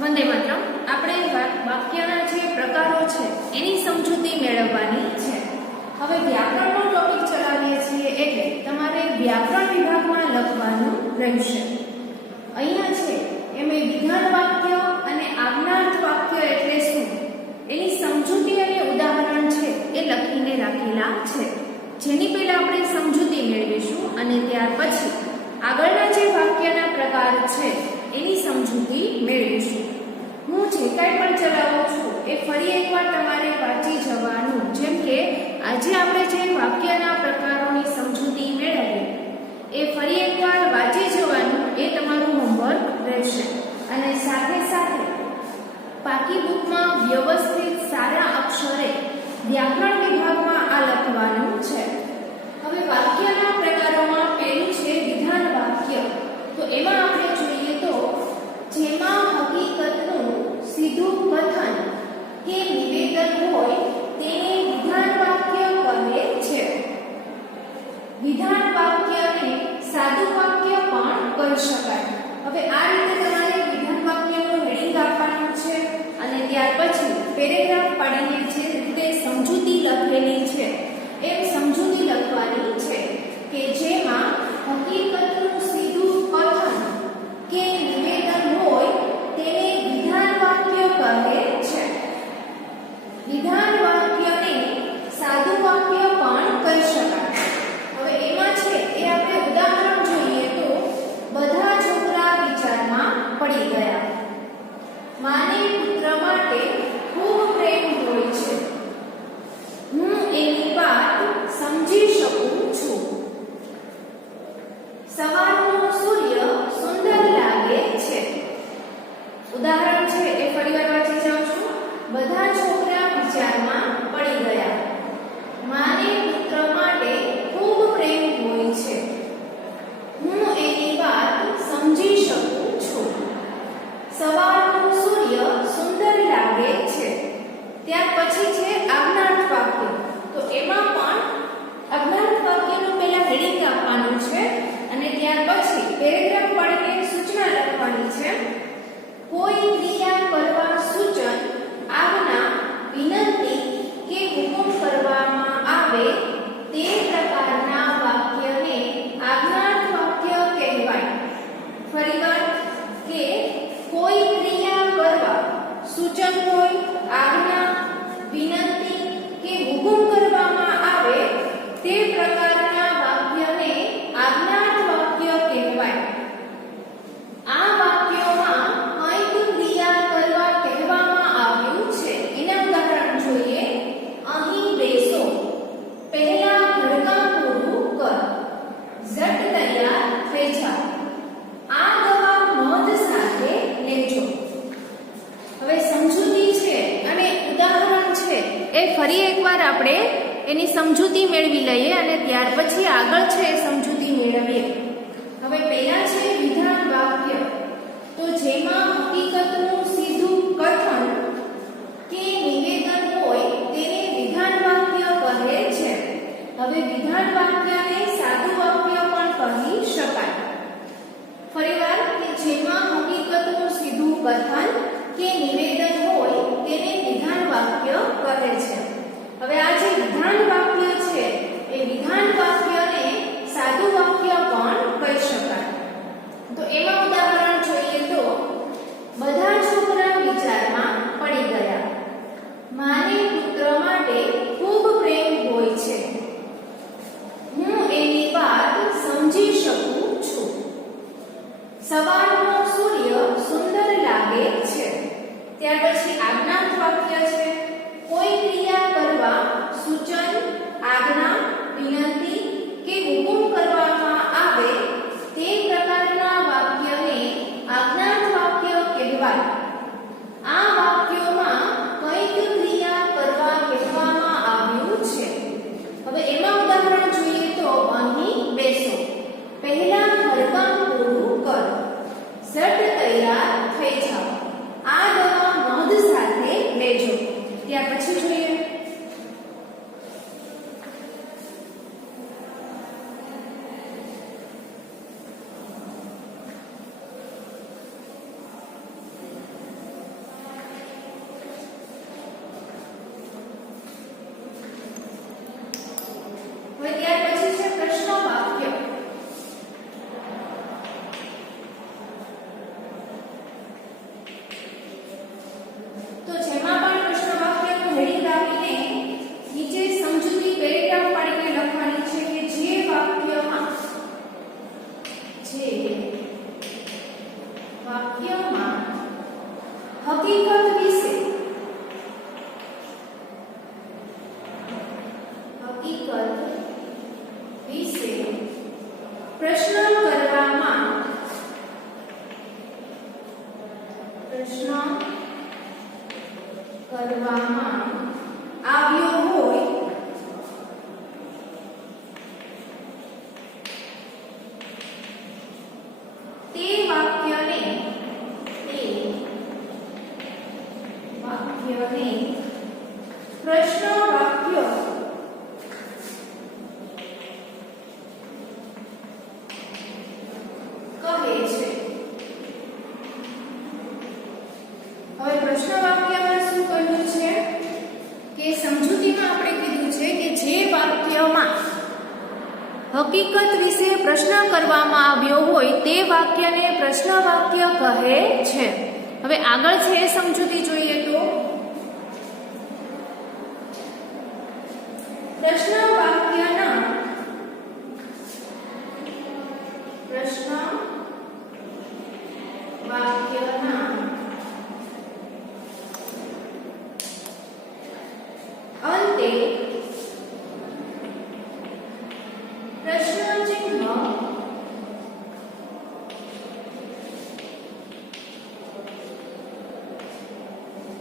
વંદે માતરમ. આપણે વાક્યના જે પ્રકારો છે એની સમજૂતી મેળવવાની છે. હવે વ્યાકરણનો ટોપિક ચલાવીએ છીએ એટલે તમારે વ્યાકરણ વિભાગમાં લખવાનું રહેશે. અહીંયા છે એમાં વિધાન વાક્ય અને આજ્ઞાર્થ વાક્ય એટલે શું એની સમજૂતી અને ઉદાહરણ છે એ લખીને રાખેલા છે, જેની પહેલા આપણે સમજૂતી મેળવીશું અને ત્યાર પછી આગળના જે વાક્યના પ્રકાર છે એની સમજૂતી મેળવીશું. હું જે કાંઈ પણ ચલાવું છું એ ફરી એકવાર તમારે વાંચી જવાનું, જેમ કે આજે આપણે જે વાક્યના પ્રકારોની સમજૂતી મેળવીએ એ ફરી એકવાર વાંચી જવાનું એ તમારું હોમવર્ક રહેશે. અને સાથે સાથે પાકી બુકમાં વ્યવસ્થિત સારા અક્ષરે વ્યાકરણ વિભાગમાં આ લખવાનું છે. હવે વાક્યના પ્રકારોમાં પહેલું છે વિધાન વાક્ય. તો એમાં આપણે જોઈએ તો જેમાં હકીકતનું સીધું કથન કે નિવેદન હોય તેને વિધાન વાક્ય કહે છે. વિધાન વાક્યને સાદું વાક્ય પણ કહી શકાય. હવે આ રીતે તમારે વિધાન વાક્યનું હેડિંગ આપવાનું છે અને ત્યાર પછી પેરેગ્રાફ પાડીને જે રીતે સમજૂતી લખેલી છે એમ સમજૂતી લખવાની છે કે જેમાં હકીકતનું સીધું કથન કે નિવેદન હોય તેને વિધાન વાક્ય કહે છે. વિધાન વાક્યને સાદું વાક્ય પણ કહી શકાય. હવે એમાં છે એ આપણે ઉદાહરણ જોઈએ તો બધા છોકરા વિચારમાં પડી ગયા. માને પુત્ર માટે ખૂબ પ્રેમ હોય છે. હું એની વાત સમજી શકું છું. સવારનો સૂર્ય સુંદર લાગે છે. ઉદાહરણ છે એ ફરીવાર વાંચી જાઉં છું. બધા છોકરા વિચારમાં પડી ગયા. માને પુત્ર માટે ખૂબ પ્રેમ હોય છે. હું એની વાત સમજી શકું છું. સવારનો સૂર્ય સુંદર લાગે છે. ત્યાર પછી છે આજ્ઞાર્થ વાક્ય. તો એમાં પણ આજ્ઞાર્થ વાક્યનું પહેલા હેડિંગ આપવાનું છે અને ત્યાર પછી પેરેગ્રાફ પાડીને સૂચના લખવાની છે. કોઈ ક્રિયા કરવા સૂચન, આજ્ઞા, વિનંતી કે હુકમ કરવામાં આવે તે પ્રકારના વાક્યને આજ્ઞાર્થ વાક્ય કહેવાય. ફરીવાર કે કોઈ ક્રિયા કરવા સૂચન હોય, આજ્ઞા, વિનંતી કે હુકમ કરવામાં આવે તે પ્રકારના વાક્યને આજ્ઞાર્થ વાક્ય કહેવાય. આ વાક્યોમાં કંઈક ક્રિયા કરવા કહેવામાં આવ્યું છે એના ઉદાહરણ જોઈએ. અહીં બેસો, પહેલા ઘડકાં પૂરું કર, ઝટ તૈયાર થઈ જા, આ દવા નોંધ સાથે લેજો. હવે સમજૂતી છે અને ઉદાહરણ છે એ ફરી એકવાર આપણે એની સમજૂતી મેળવી લઈએ અને ત્યાર પછી આગળ છે એ સમજૂતી મેળવીએ. હવે પહેલા છે વિધાન વાક્ય. તો જેમાં હકીકતનું સીધું કથન કે નિવેદન હોય તેને વિધાન વાક્ય કહે છે. હવે વિધાન વાક્યને સાદું વાક્ય પણ કહી શકાય. ફરીવાર કે જેમાં હકીકતનું સીધું કથન કે નિવેદન હોય તેને વિધાન વાક્ય કહે છે. હવે આ જે વિધાન વાક્ય છે એ વિધાન વાક્યને સાદું વાક્ય પણ કહી શકાય. તો એમાં ઉદાહરણ જોઈએ તો બધા છોકરા પ્રશ્ન વાક્ય કહે છે. હવે પ્રશ્ન વાક્યમાં શું કહ્યું છે કે સમજૂતીમાં આપણે કીધું છે કે જે વાક્યમાં હકીકત વિશે પ્રશ્ન કરવામાં આવ્યો હોય તે વાક્યને પ્રશ્ન વાક્ય કહે છે. હવે આગળ છે એ સમજૂતી જોઈએ તો પ્રશ્ન વાક્યના અંતે પ્રશ્ન ચિહ્ન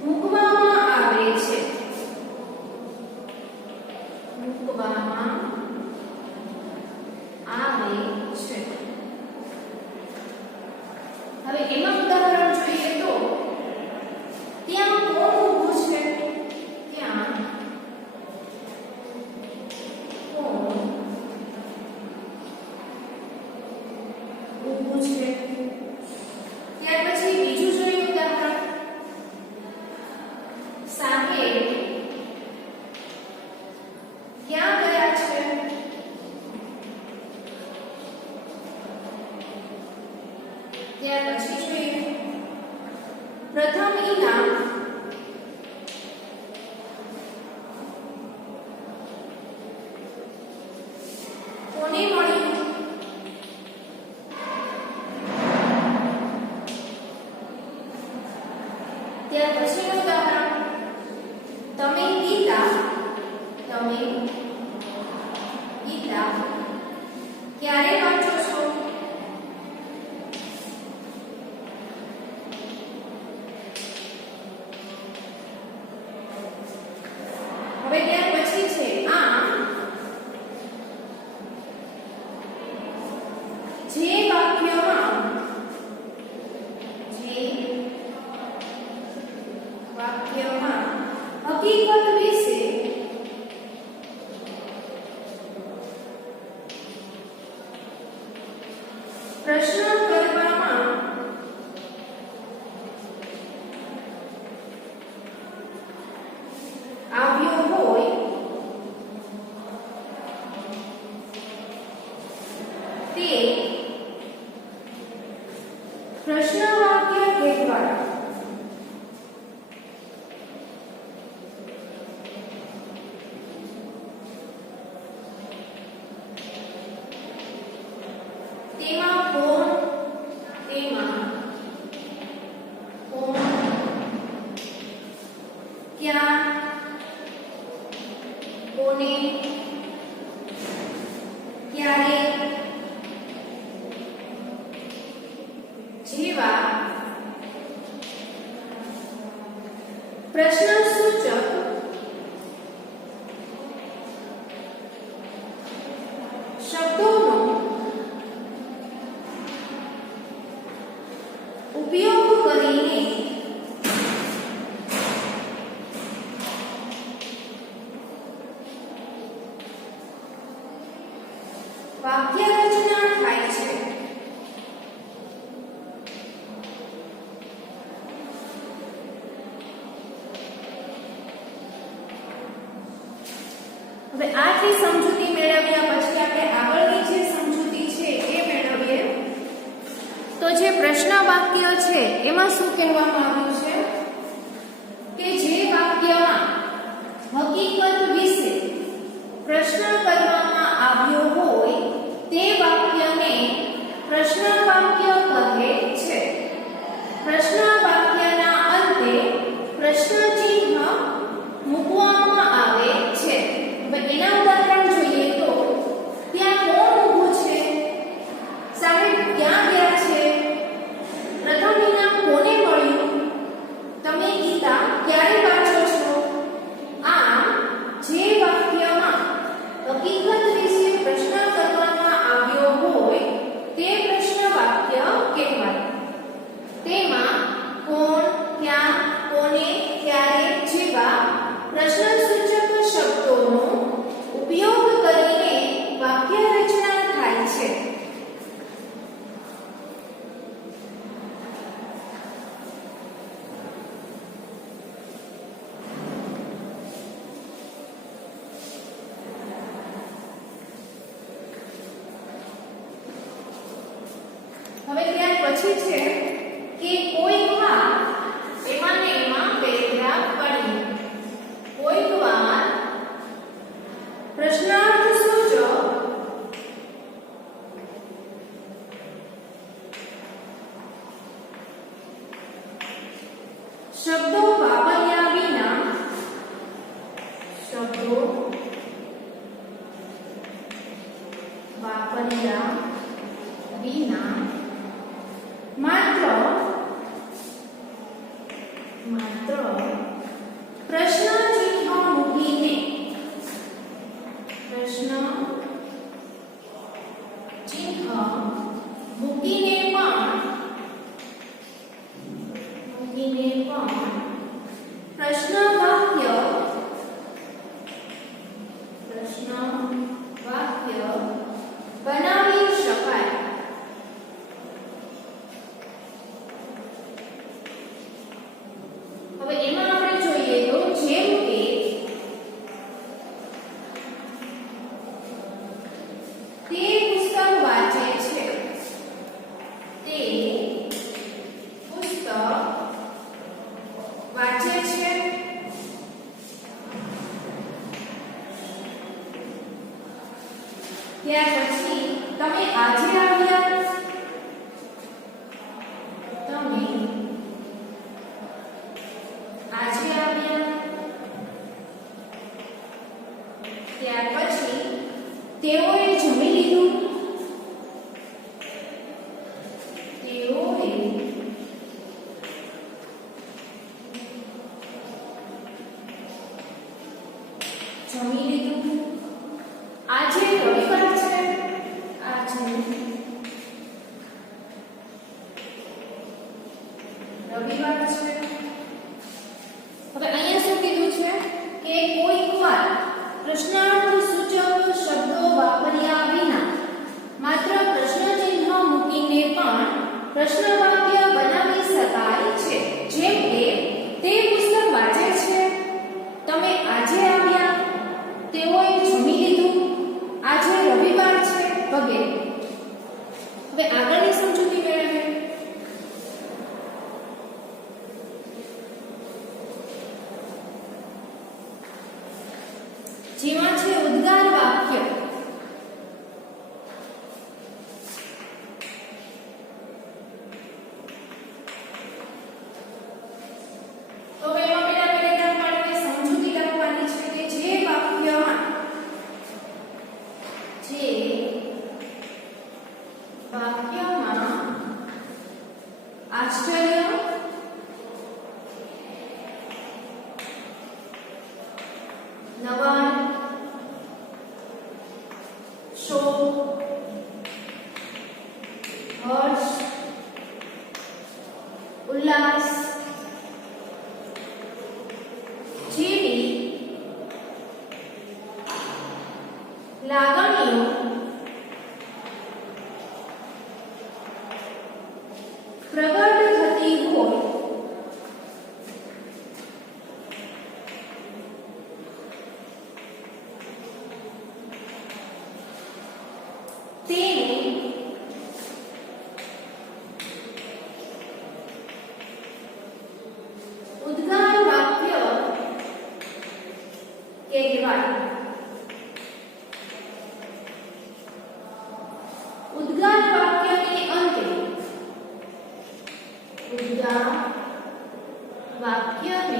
મૂકવામાં આવે છે. હવે એમાં ઉદાહરણ જોઈએ તો ત્યાં કોણ ઊભું છે? ત્યાં કોણ ઊભું છે? ત્યાર પછી બીજું જોઈએ ઉદાહરણ સાહેબ ક્યાં ગયા છે? ત્યાર પછી જોઈએ પ્રથમ ઇનામ કોને મળ્યું? ત્યાર પછીનું ઉદાહરણ તમે ગીતા ક્યારે વાંચો છો? હવે ત્યાર પછી છે આ જે વાક્યમાં હકીકત વિશે પ્રશ્ન કરવામાં આવ્યો હોય તે પ્રશ્ન વાક્ય કહેવાય. તેમાં કોણ ક્યાં કોને ક્યારે જેવા પ્રશ્ન સૂચક શબ્દોનો ઉપયોગ કરીને વાક્ય રચના થાય છે. હવે આટલી સમજૂતી મેળવ્યા પછી આપણે આગળની જે સમજૂતી છે એ મેળવીએ. તો જે પ્રશ્ન વાક્ય છે એમાં શું કહેવામાં આવ્યું છે કે જે વાક્યમાં હકીકત વિશે પ્રશ્ન કરવામાં આવ્યો હોય તે વાક્યને પ્રશ્ન વાક્ય કહે છે. પ્રશ્ન વાક્યના અંતે પ્રશ્ન ચિહ્ન મૂકવામાં આવે છે. હવે એના ઉદાહરણ જોઈએ તો ત્યાં કોણ ઊભું છે? સાહેબ ક્યાં ગયા છે? પ્રથમ ઇનામ કોને મળ્યું? પછી છે કે કોઈક વાર એમાં ને એમાં પેરેગ્રાફ પડી, કોઈક વાર પ્રશ્નાર્થ સૂચક શબ્દો વાપર્યા વિના માત્ર પ્રશ્ન ચિહ્ન મૂકીને પણ પ્રશ્ન વાક્ય બનાવી શકાય. હવે એમાં આપણે જોઈએ તો જેમ કે તે પુસ્તક વાંચે છે, ત્યાર પછી તમે આજે આવ્યા, ત્યાર પછી તેઓએ જમી લીધું, આજે રવિવાર છે, હવે અહીંયા શું કીધું છે કે કોઈક વાર પ્રશ્નાર્થ સૂચક શબ્દો વાપર્યા વિના માત્ર પ્રશ્ન ચિહ્ન મૂકીને પણ પ્રશ્ન વાક્ય બનાવી શકાય છે. જેમ કે તે પુસ્તક વાંચે છે, તમે આજે આવ્યા, તેઓએ જમી લીધું, આજે રવિવાર છે, વગેરે. હવે આગળની સમજૂતી મેળવીએ. જેમાં છે ઉદ્ગાર વાક્ય. તો એમાં પેલા પેરેગ્રાફ માટે સમજૂતી લખવાની છે કે જે વાક્યમાં આશ્ચર્ય, નવાઈ, શોક, હર્ષ, ઉલ્લાસ જેવી લાગણીઓ પ્રગટ થતી હોય તેને ઉદ્ગાર વાક્ય કહેવાય. ઉદ્ગાર વાક્યને અંતે ઉદ્ગાર વાક્યને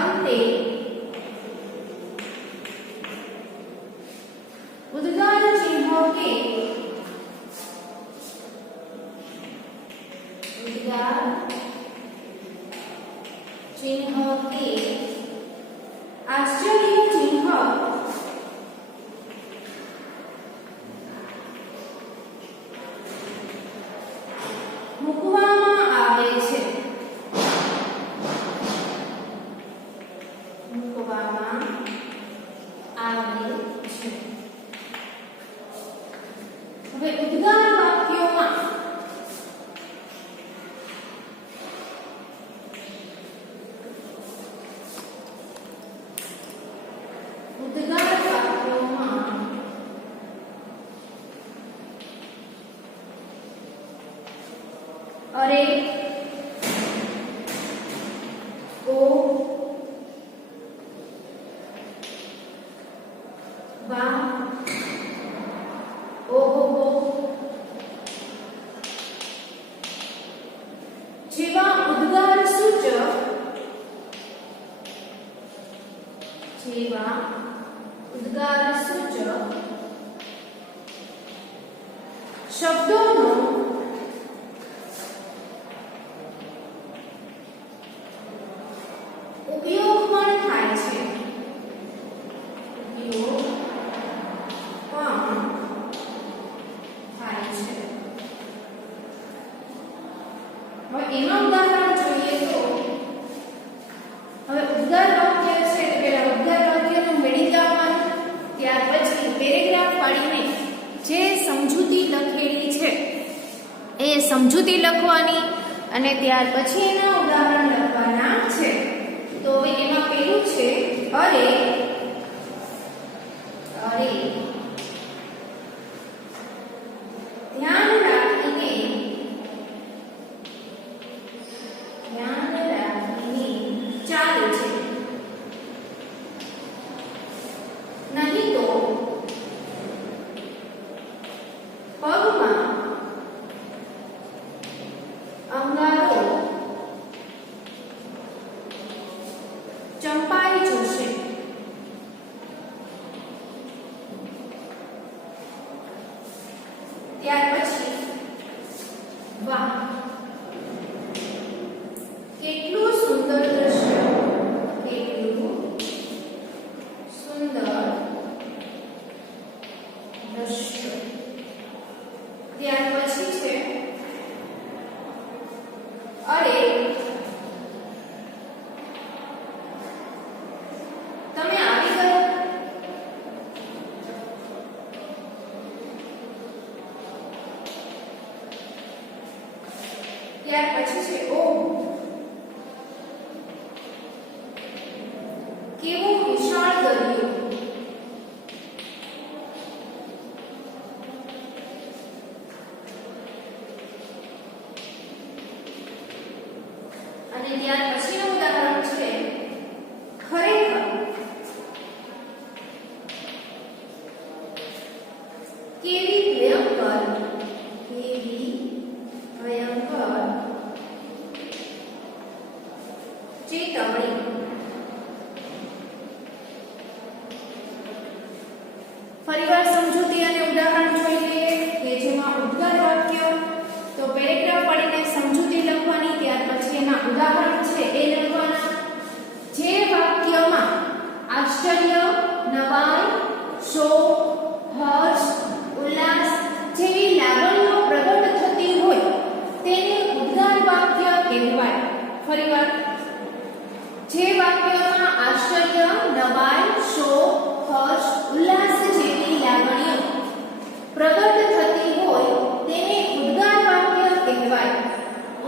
અંતે ઉદ્ગાર ચિહ્ન કે ઉદ્ગાર ચિહ્ન કે આશ્ચર્ય ચિહ્ન મૂકવામાં આવે છે. જેવા ઉદ્ગાર સૂચક શબ્દોનો ઉપયોગ પણ થાય છે. ઉપયોગ પણ થાય છે. હવે એમાં ઉદાહરણ જોઈએ તો હવે ઉદ્ગાર વાક્ય છે તો પેલા ઉદ્ગાર વાક્યનું મેળવી લાવવાનું, ત્યાર પછી પેરેગ્રાફ પાડીને જે સમજૂતી લખેલી છે એ સમજૂતી લખવાની અને ત્યાર પછી એના ઉદાહરણ લખવાના છે. તો હવે એમાં પેલું છે અરે ધ્યાન રાખીને ચાલે છે, નહીં તો પગમાં અંગારો ચંપાઈ જશે. ત્યાર પછી વાહ કેટલું સુંદર દ્રશ્ય, કેટલું સુંદર દ્રશ્ય. ત્યાર પછી છે અરે તમે આવી ગયા. ત્યાર પછી છે ઓ કેવો વિશાળ દરિયો. અને ત્યાર પછીનું ઉદાહરણ છે ખરેખર કેવી ભયંકર ચેતવણી. ફરીવાર સમજૂતી અને ઉદાહરણ જોઈ લઈએ કે જેમાં ઉદ્ગાર વાક્ય તો પેરેગ્રાફ પાડીને સમજૂતી લખવાની, ત્યાર પછી એના ઉદાહરણ છે એ લખવાના. જે વાક્યમાં આશ્ચર્ય, નવાઈ, શોક, હર્ષ, ઉલ્લાસ જેવી લાગણીઓ પ્રગટ થતી હોય તેને ઉદ્ગાર વાક્ય કહેવાય. ફરીવાર જે વાક્યમાં આશ્ચર્ય, નવાઈ, શોક, હર્ષ, ઉલ્લાસ જેવી લાગણીઓ પ્રગટ થતી હોય તેને ઉદ્ગાર વાક્ય કહેવાય.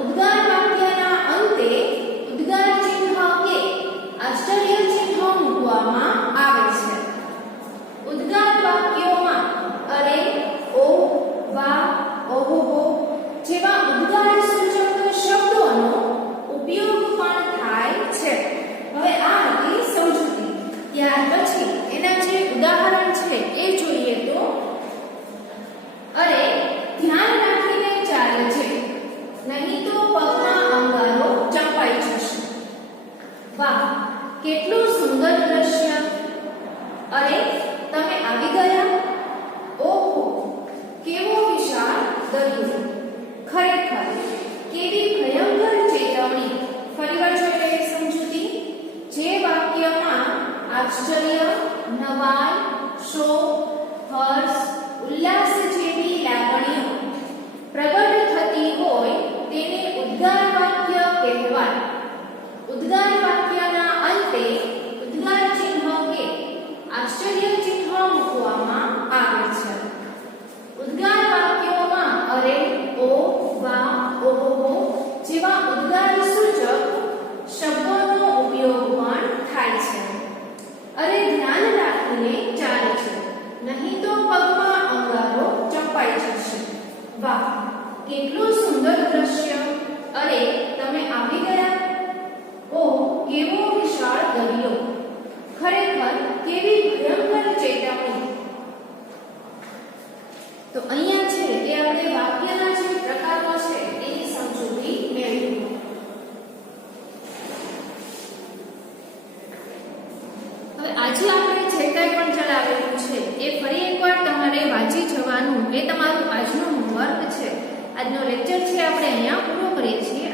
ઉદ્ગાર વાક્યના અંતે ઉદ્ગાર ચિહ્ન કે આશ્ચર્ય ચિહ્ન મૂકવામાં આવે છે. ઉદ્ગાર વાક્યોમાં અરે, ઓ, વાહ, ઓહોહો જેવા ઉદ્ગાર સૂચક શબ્દોનો ઉપયોગ પણ થાય છે. હવે આ હતી સમજૂતી. ત્યાર પછી એના જે ઉદાહરણ છે એ જોઈએ તો અરે ધ્યાન રાખીને ચાલે છે, નહીં તો પગમાં અંગારો ચંપાઈ જશે. વાહ કેટલું સુંદર દ્રશ્ય. અરે તમે આવી ગયા. ઓહો કેવો વિશાળ દરિયો. ખરેખર કેવી ભયંકર ચેતવણી. ફરીવાર જોઈ લઈએ સમજૂતી. જે વાક્યમાં આશ્ચર્ય, નવાઈ, શોક, હર્ષ, ઉલ્લાસ જેવી લાગણીઓ પ્રગટ થતી હોય તેને ઉદ્ગાર વાક્ય કહેવાય. ઉદ્ગાર વાક્યના અંતે ઉદ્ગાર ચિહ્ન કે આશ્ચર્ય ચિહ્ન મૂકવામાં આવે છે. ઉદ્ગાર વાક્યોમાં અરે, ઓ, વાહ, ઓહો જેવા ઉદ્ગાર સૂચક શબ્દોનો ઉપયોગ પણ થાય છે. અરે ધ્યાન રાખીને ચાલે છે, નહીં તો પગમાં અંગારો ચંપાઈ જશે. વાહ કેટલું સુંદર દ્રશ્ય. અરે તમે આવી ગયા. ઓ કેવો આજે આપણે જે કાંઈ પણ ચલાવેલું છે એ ફરી એકવાર તમારે વાંચી જવાનું. એ તમારું આજનું હોમવર્ક છે. આજનો લેક્ચર છે આપણે અહીંયા પૂરો કરીએ છીએ.